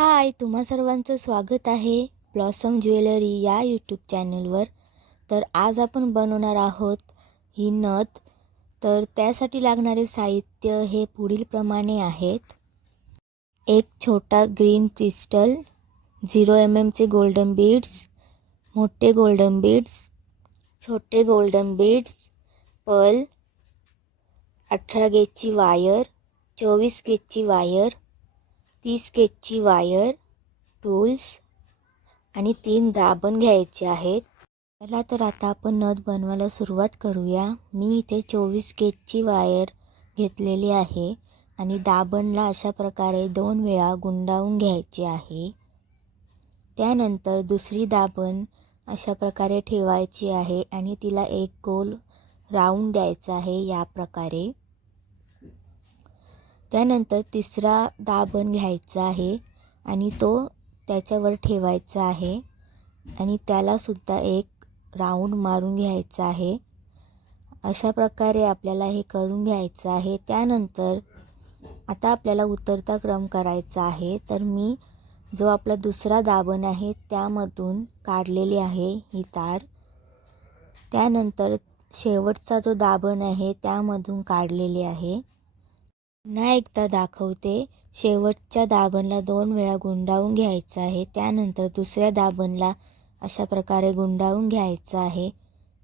हाय, तुम्हा सर्वांचं स्वागत आहे ब्लॉसम ज्वेलरी या यूट्यूब चॅनलवर. तर आज आपण बनवणार आहोत ही नथ. तर त्यासाठी लागणारे साहित्य हे पुढील प्रमाणे आहेत. एक छोटा ग्रीन क्रिस्टल, 0 mm चे गोल्डन बीड्स, मोठे गोल्डन बीड्स, छोटे गोल्डन बीड्स, पर्ल, 18 गेजची वायर, 24 गेजची वायर, 30 गेजची वायर, टूल्स आणि 3 दाबण घ्यायचे आहेत. चला तर आता आपण नथ बनवायला सुरुवात करूया. मी इथे 24 गेजची वायर घेतलेली आहे आणि दाबणला अशा प्रकारे 2 वेळा गुंडाळून घ्यायचे आहे. त्यानंतर दुसरी दाबण अशा प्रकारे ठेवायची आहे आणि तिला एक गोल राऊंड द्यायचा आहे या प्रकारे. त्यानंतर तिसरा दाबण घ्यायचा आहे आणि तो त्याच्यावर ठेवायचा आहे आणि त्याला सुद्धा एक राऊंड मारून घ्यायचा आहे. अशा प्रकारे आपल्याला हे करून घ्यायचं आहे. त्यानंतर आता आपल्याला उतरता क्रम करायचा आहे. तर मी जो आपला दुसरा दाबण आहे त्यामधून काढलेली आहे ही तार. त्यानंतर शेवटचा जो दाबण आहे त्यामधून काढलेली आहे. पुन्हा एकदा दाखवते. शेवटच्या दाबणला 2 वेळा गुंडाळून घ्यायचं आहे. त्यानंतर दुसऱ्या दाबणला अशा प्रकारे गुंडाळून घ्यायचं आहे.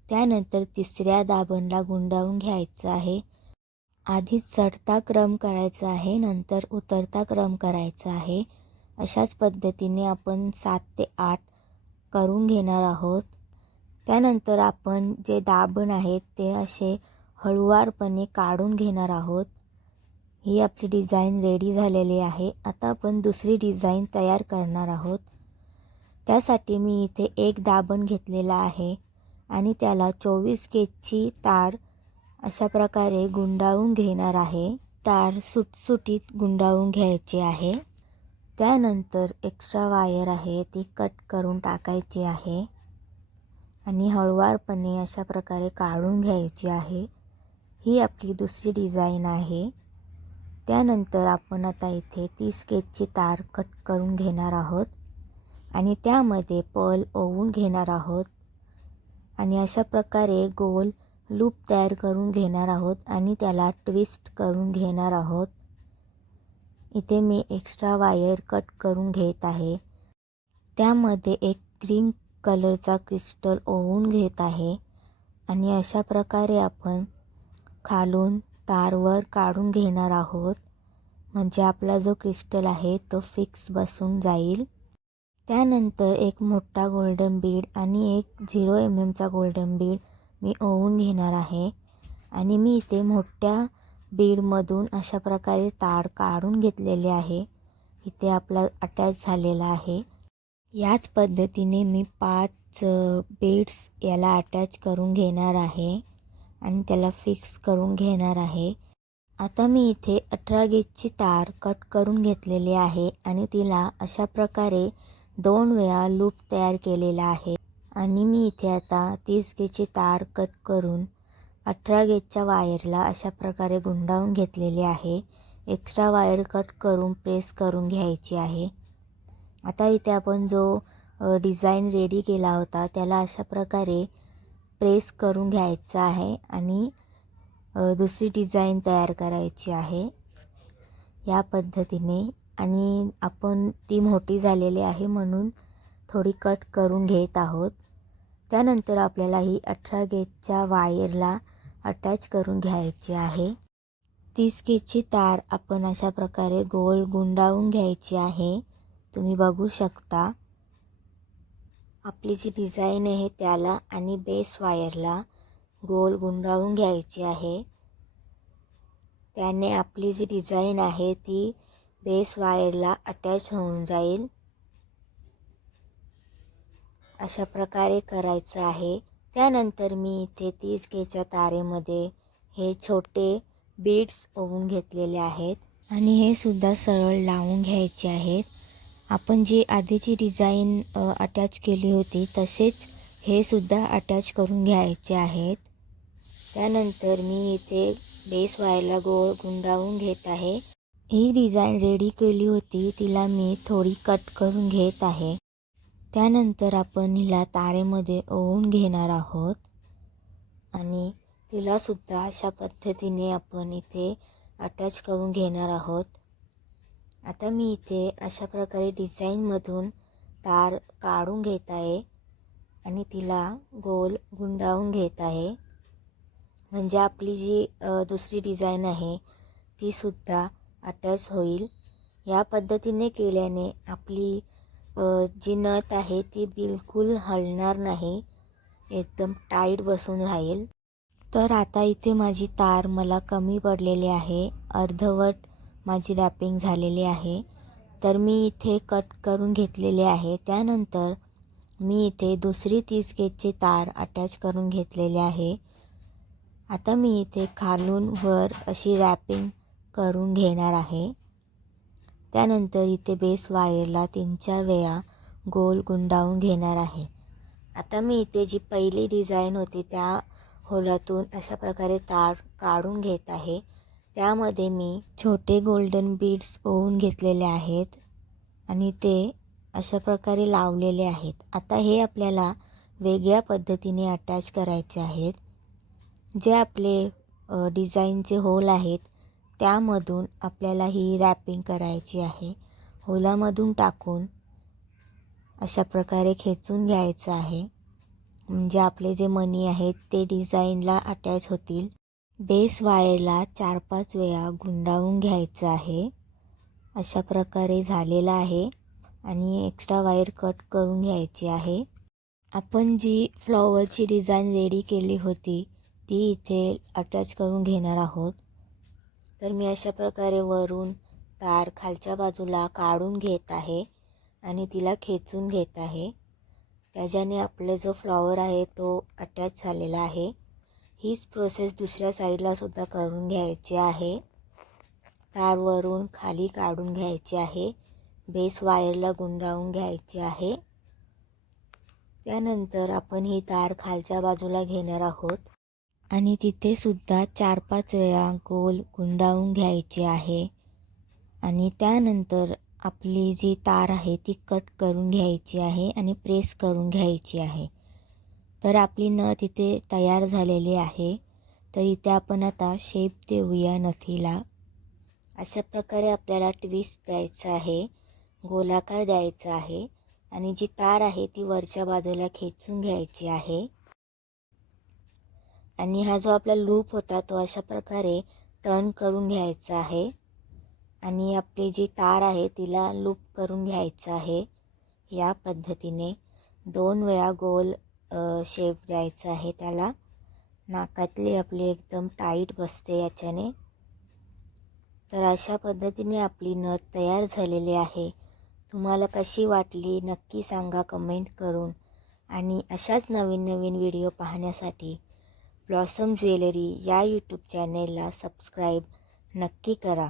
त्यानंतर तिसऱ्या दाबणला गुंडाळून घ्यायचं आहे. आधी चढता क्रम करायचा आहे, नंतर उतरता क्रम करायचा आहे. अशाच पद्धतीने आपण 7 ते 8 करून घेणार आहोत. त्यानंतर आपण जे दाबण आहेत ते असे हळूवारपणे काढून घेणार आहोत. ही आपली डिझाईन रेडी झालेली आहे. आता आपण दुसरी डिझाईन तयार करणार आहोत. त्यासाठी मी इथे एक दाबण घेतलेला आहे आणि त्याला 24 गेजची तार अशा प्रकारे गुंडाळून घेणार आहे. तार सुटसुटीत गुंडाळून घ्यायची आहे. त्यानंतर एक्स्ट्रा वायर आहे ती कट करून टाकायची आहे आणि हळूवारपणे अशा प्रकारे काढून घ्यायची आहे. ही आपली दुसरी डिझाईन आहे. त्यानंतर आपण आता इथे 30 गेजची तार कट करून घेणार आहोत आणि त्यामध्ये पर्ल ओवून घेणार आहोत आणि अशा प्रकारे गोल लूप तयार करून घेणार आहोत आणि त्याला ट्विस्ट करून घेणार आहोत. इथे मी एक्स्ट्रा वायर कट करून घेत आहे. त्यामध्ये एक ग्रीन कलरचा क्रिस्टल ओवून घेत आहे आणि अशा प्रकारे आपण खालून तारवर काढून घेणार आहोत, म्हणजे आपला जो क्रिस्टल आहे तो फिक्स बसून जाईल. त्यानंतर एक मोठा गोल्डन बीड आणि एक 0 mm चा गोल्डन बीड मी ओवून घेणार आहे आणि मी इथे मोठ्या बीडमधून अशा प्रकारे तार काढून घेतलेले आहे. इथे आपला अटॅच झालेला आहे. याच पद्धतीने मी 5 बीड्स याला अटॅच करून घेणार आहे आणि त्याला फिक्स करून घेणार आहे. आता मी इथे 18 गेजची तार कट करून घेतलेली आहे आणि तिला अशा प्रकारे 2 वेळा लूप तयार केलेला आहे आणि मी इथे आता 30 गेजची तार कट करून 18 गेजच्या वायरला अशा प्रकारे गुंडाळून घेतलेले आहे. एक्स्ट्रा वायर कट करून प्रेस करून घ्यायची आहे. आता इथे आपण जो डिझाईन रेडी केला होता त्याला अशा प्रकारे प्रेस करून घ्यायचा आहे आणि दुसरी डिझाईन तयार करायची आहे या पद्धतीने. आणि आपण ती मोठी झालेली आहे म्हणून थोडी कट करून घेत आहोत. त्यानंतर आपल्याला ही 18 गेजच्या वायरला अटॅच करून घ्यायची आहे. 30 गेजची तार आपण अशा प्रकारे गोल गुंडाळून घ्यायची आहे. तुम्ही बघू शकता आपली जी डिझाईन आहे त्याला आणि बेस वायरला गोल गुंडाळून घ्यायची आहे. त्याने आपली जी डिझाईन आहे ती बेस वायरला अटॅच होऊन जाईल. अशा प्रकारे करायचं आहे. त्यानंतर मी इथे 30 गेजच्या तारेमध्ये हे छोटे बीड्स ओवून घेतलेले आहेत आणि हे सुद्धा सरळ लावून घ्यायचे आहेत. आपण जी आधीची डिझाईन अटॅच केली होती तसेच हे सुद्धा अटॅच करून घ्यायचे आहेत. त्यानंतर मी इथे बेस वायरला गोल गुंडाळून घेत आहे ही डिझाईन रेडी केली होती, तिला मी थोडी कट करून घेत आहे. त्यानंतर आपण हिला तारेमध्ये ओवून घेणार आहोत आणि तिलासुद्धा अशा पद्धतीने आपण इथे अटॅच करून घेणार आहोत. आता मी इथे अशा प्रकारे डिझाईनमधून तार काढून घेत आहे आणि तिला गोल गुंडाळून घेत आहे. म्हणजे आपली जी दुसरी डिझाईन आहे तीसुद्धा अटॅच होईल. या पद्धतीने केल्याने आपली जी नथ आहे ती बिलकुल हलणार नाही, एकदम टाईट बसून राहील. तर आता इथे माझी तार मला कमी पडलेली आहे, अर्धवट माझी रॅपिंग झालेली आहे. तर मी इथे कट करून घेतलेले आहे. त्यानंतर मी इथे दुसरी 30 गेजची तार अटॅच करून घेतलेली आहे. आता मी इथे खालून वर अशी रॅपिंग करून घेणार आहे. त्यानंतर इथे बेस वायरला 3-4 वेळा गोल गुंडाळून घेणार आहे. आता मी इथे जी पहिली डिझाईन होती त्या होलातून अशा प्रकारे तार काढून घेत आहे. त्यामध्ये मी छोटे गोल्डन बीड्स ओवून घेतलेले आहेत आणि ते अशा प्रकारे लावलेले आहेत. आता हे आपल्याला वेगळ्या पद्धतीने अटॅच करायचे आहेत. जे आपले डिझाईनचे होल आहेत त्यामधून आपल्याला ही रॅपिंग करायची आहे. होलामधून टाकून अशा प्रकारे खेचून घ्यायचं आहे, म्हणजे आपले जे मणी आहेत ते डिझाईनला अटॅच होतील. बेस वायरला 4-5 वेळा गुंडाळून घ्यायचं आहे. अशा प्रकारे झालेलं आहे आणि एक्स्ट्रा वायर कट करून घ्यायची आहे. आपण जी फ्लॉवरची डिझाईन रेडी केली होती ती इथे अटॅच करून घेणार आहोत. तर मी अशा प्रकारे वरून तार खालच्या बाजूला काढून घेत आहे आणि तिला खेचून घेत आहे. त्याच्याने आपला जो फ्लॉवर आहे तो अटॅच झालेला आहे. हीच प्रोसेस दुसऱ्या साईडला सुद्धा करून घ्यायची आहे. तार वरून खाली काढून घ्यायची आहे, बेस वायरला गुंडाळून घ्यायची आहे. त्यानंतर आपण ही तार खालच्या बाजूला घेणार आहोत आणि तिथे सुद्धा 4-5 वेळा गोल गुंडाळून घ्यायची आहे. आणि त्यानंतर आपली जी तार आहे ती कट करून घ्यायची आहे आणि प्रेस करून घ्यायची आहे. तर आपली नथ इथे तयार झालेली आहे. तर इथे आपण आता शेप देऊया नथीला. अशा प्रकारे आपल्याला ट्विस्ट द्यायचं आहे, गोलाकार द्यायचा आहे आणि जी तार आहे ती वरच्या बाजूला खेचून घ्यायची आहे. आणि हा जो आपला लूप होता तो अशा प्रकारे टर्न करून घ्यायचा आहे आणि आपली जी तार आहे तिला लूप करून घ्यायचं आहे. या पद्धतीने 2 वेळा गोल शेप द्यायचा आहे त्याला. नाकातली आपली एकदम टाईट बसते याच्याने. तर अशा पद्धतीने आपली नथ तयार झालेली आहे. तुम्हाला कशी वाटली नक्की सांगा कमेंट करून. आणि अशाच नवीन नवीन व्हिडिओ पाहण्यासाठी ब्लॉसम ज्वेलरी या यूट्यूब चॅनेलला सबस्क्राईब नक्की करा.